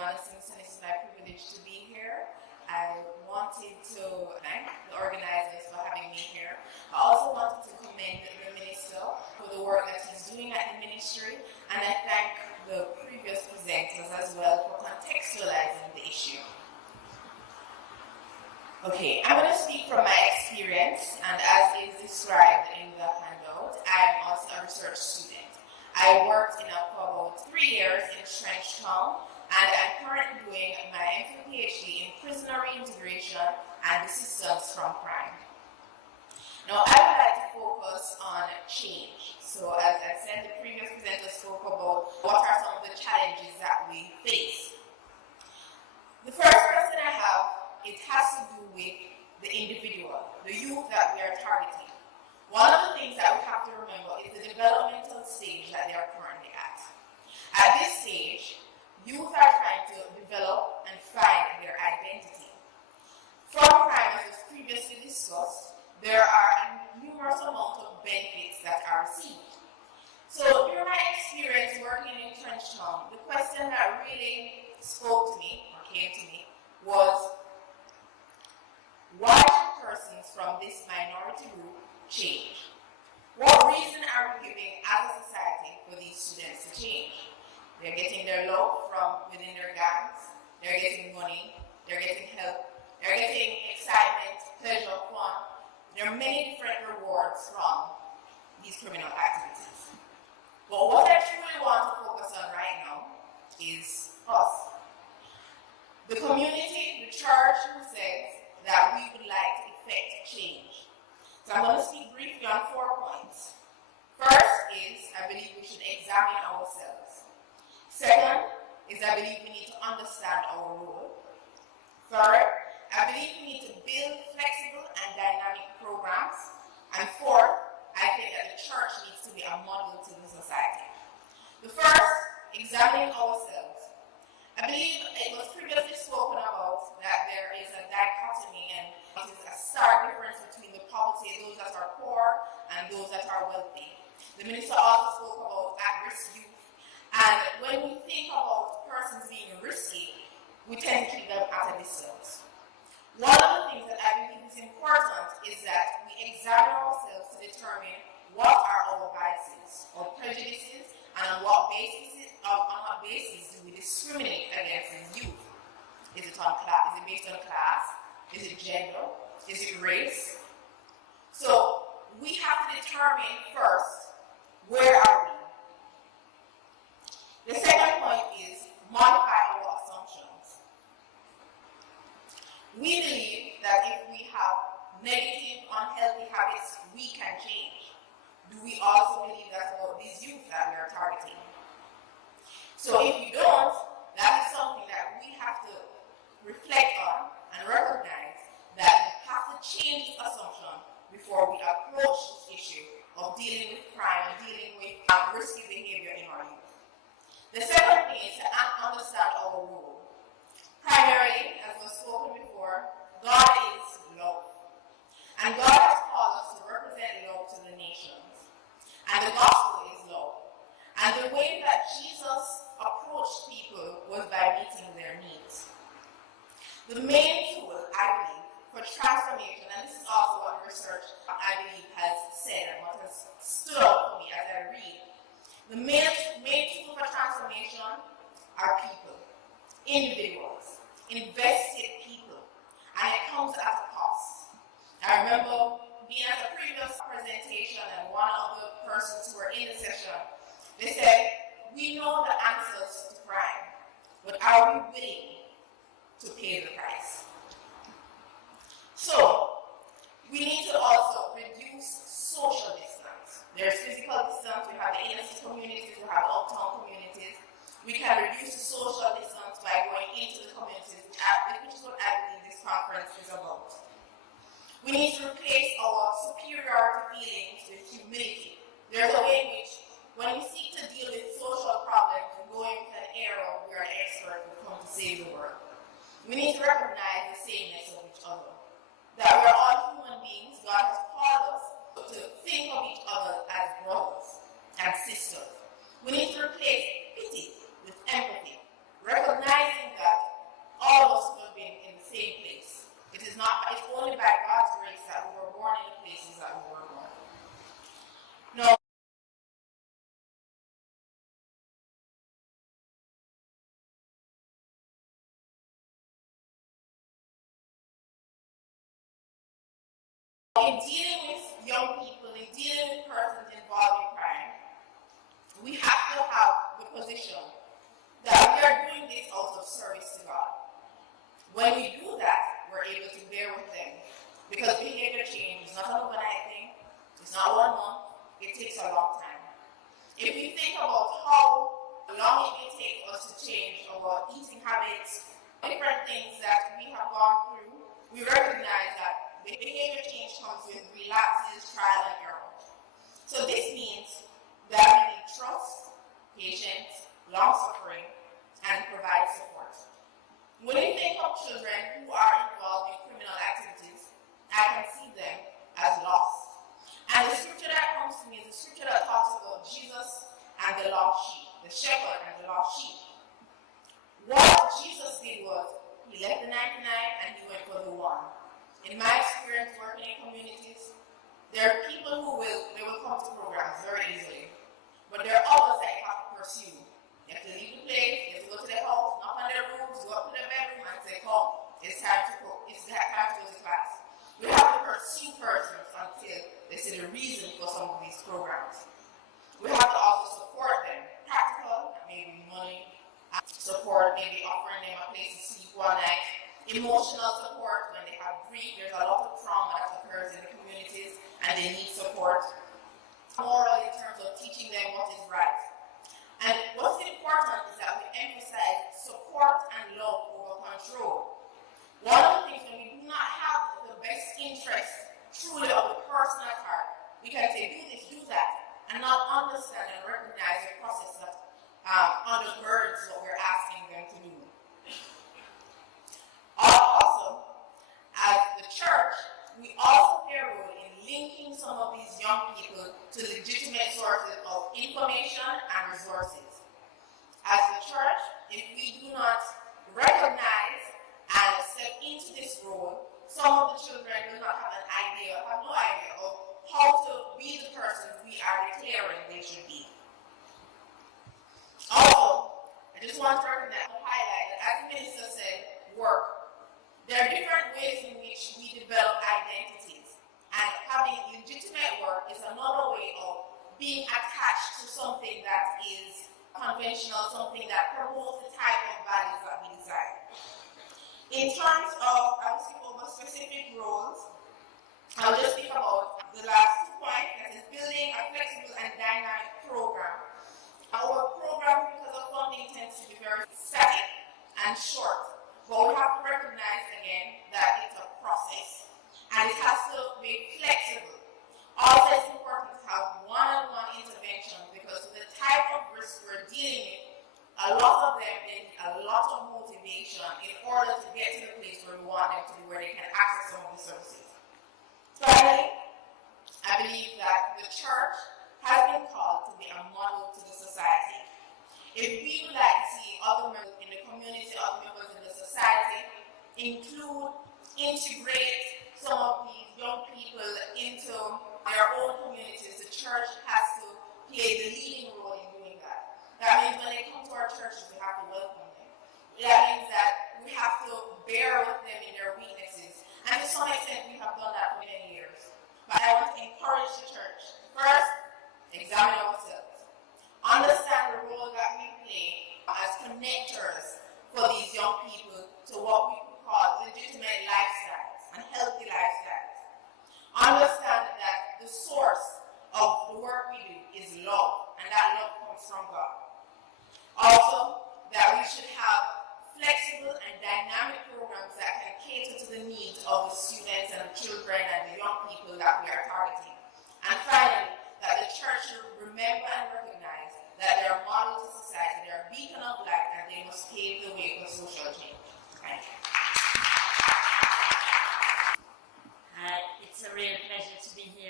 Johnson, and it's my privilege to be here. I wanted to thank the organizers for having me here. I also wanted to commend the minister for the work that he's doing at the ministry, and I thank the previous presenters as well for contextualizing the issue. Okay, I'm going to speak from my experience, and as is described in the handout, I'm also a research student. I worked for about 3 years in Trenchtown, and I'm currently doing my MPhil PhD in prisoner reintegration and assistance from crime. Now, I would like to focus on change. So, as I said, the previous presenter spoke about what are some of the challenges that we face. The first question I have, it has to do with the individual, the youth that we are targeting. One of the things that we have to remember is the developmental stage that they are currently at. At this stage, youth are trying to develop and find their identity. From crime, as was previously discussed, there are a numerous amount of benefits that are received. So during my experience working in Trenchtown, the question that really spoke to me, or came to me, was why should persons from this minority group change? What reason are we giving as a society for these students to change? They're getting their love from within their gangs, they're getting money, they're getting help, they're getting excitement, pleasure, fun. There are many different rewards from these criminal activities. But what I truly want to focus on right now is us. The community, the church, who says that we would like to effect change. So I'm going to speak briefly on 4 points. First is, I believe we should examine ourselves. Second is, I believe we need to understand our role. Third, I believe we need to build flexible and dynamic programs. And fourth, I think that the church needs to be a model to the society. The first, examining ourselves. I believe it was previously spoken about that there is a dichotomy and it is a stark difference between the poverty, those that are poor and those that are wealthy. The minister also spoke about at-risk youth. And when we think about persons being risky, we tend to keep them at a distance. One of the things that I believe is important is that we examine ourselves to determine what are our biases or prejudices and on what basis do we discriminate against the youth. Is it on class? Is it based on class? Is it gender? Is it race? So we have to determine first, where are we? The second point is modify our assumptions. We believe that if we have negative, unhealthy habits, we can change. Do we also believe that about these youth that we are targeting? So if you don't, that is something that we have to reflect on and recognize that we have to change this assumption before we approach this issue of dealing with crime and dealing with risky behavior in our youth. The second thing is to understand our role. Primarily, as was spoken before, God is love. And God has called us to represent love to the nations. And the gospel is love. And the way that Jesus approached people was by meeting their needs. The main tool, I believe, for transformation, and this is also what research, I believe, has said and what has stood out for me as I read, the main tool for transformation are people, individuals, invested people, and it comes at a cost. I remember being at a previous presentation and one of the persons who were in the session, they said, we know the answers to crime, but are we willing to pay the price? So, we need to also reduce social distance. There's physical distance, we have the inner city communities, we have uptown communities. We can reduce the social distance by going into the communities, which is what I believe this conference is about. We need to replace our superiority feelings with humility. There's a way in which, when we seek to deal with social problems, we're going with an air of we're an expert who come to save the world. We need to recognize the sameness of each other. That we're all human beings. God has called us to think of each other as brothers and sisters. We need to replace pity with empathy, recognizing In dealing with young people, in dealing with persons involved in crime, we have to have the position that we are doing this out of service to God. When we do that, we're able to bear with them. Because behavior change is not an overnight thing, it's not 1 month, it takes a long time. If you think about how long it may take us to change our eating habits, different things that we have gone through, we recognize that behavior change comes with relapses, trial, and error. So this means that we need trust, patience, long suffering, and provide support. When you think of children who are involved in criminal activities, I can see them as lost. And the scripture that comes to me is the scripture that talks about Jesus and the lost sheep, the shepherd and the lost sheep. What Jesus did was, he left the 99 and he went for the one. In my experience working in communities, there are people who will come to programs very easily, but there are others that you have to pursue. You have to leave the place, you have to go to their house, knock on their rooms, go up to their bedroom and say, come, it's time to go to class. We have to pursue persons until they see the reason for some of these programs. We have to also support them, practical, maybe money, support, maybe offering them a place to sleep one night, emotional support when they have grief. There's a lot of trauma that occurs in the communities and they need support. Moral in terms of teaching them what is right. And what's important is that we emphasize support and love over control. One of the things when we do not have the best interest truly of the person at heart, we can say do this, do that, and not understand and recognize the process that undergirds what we're asking them to do. Also, as the church, we also play a role in linking some of these young people to legitimate sources of information and resources. As the church, if we do not recognize and step into this role, some of the children do not have no idea of how to be the persons we are declaring they should be. Also, I just want to recognize and highlight that as the minister said, work. There are different ways in which we develop identities, and having legitimate work is another way of being attached to something that is conventional, something that promotes the type of values that we desire. In terms of, I will skip over specific roles, I'll just speak about the last 2 points, that is building a flexible and dynamic program. Our program, because of funding, tends to be very static and short, but we have to recognize again that it's a process and it has to be flexible. Also, it's important to have one-on-one interventions because of the type of risk we're dealing with, a lot of them need a lot of motivation in order to get to the place where we want them to be, where they can access some of the services. Finally, I believe that the church has been called to be a model to the society. If we would like to see other members in the community, other members in the society, integrate some of these young people into their own communities, the church has to play the leading role in doing that. That means when they come to our churches, we have to welcome them. That means that we have to bear with them in their weaknesses. And to some extent, we have done that for many years. But I want to encourage the church. First, examine ourselves. Understand the role that we play as connectors for these young people to what we could call legitimate lifestyles and healthy lifestyles. Understand that the source of the work we do is love, and that love comes from God. Also, that we should have flexible and dynamic programs that can cater to the needs of the students and the children and the young people that we are targeting. And finally, that the church should remember and recognize that they are models to society, they are a beacon of light, and they must pave the way for social change. Thank you. It's a real pleasure to be here.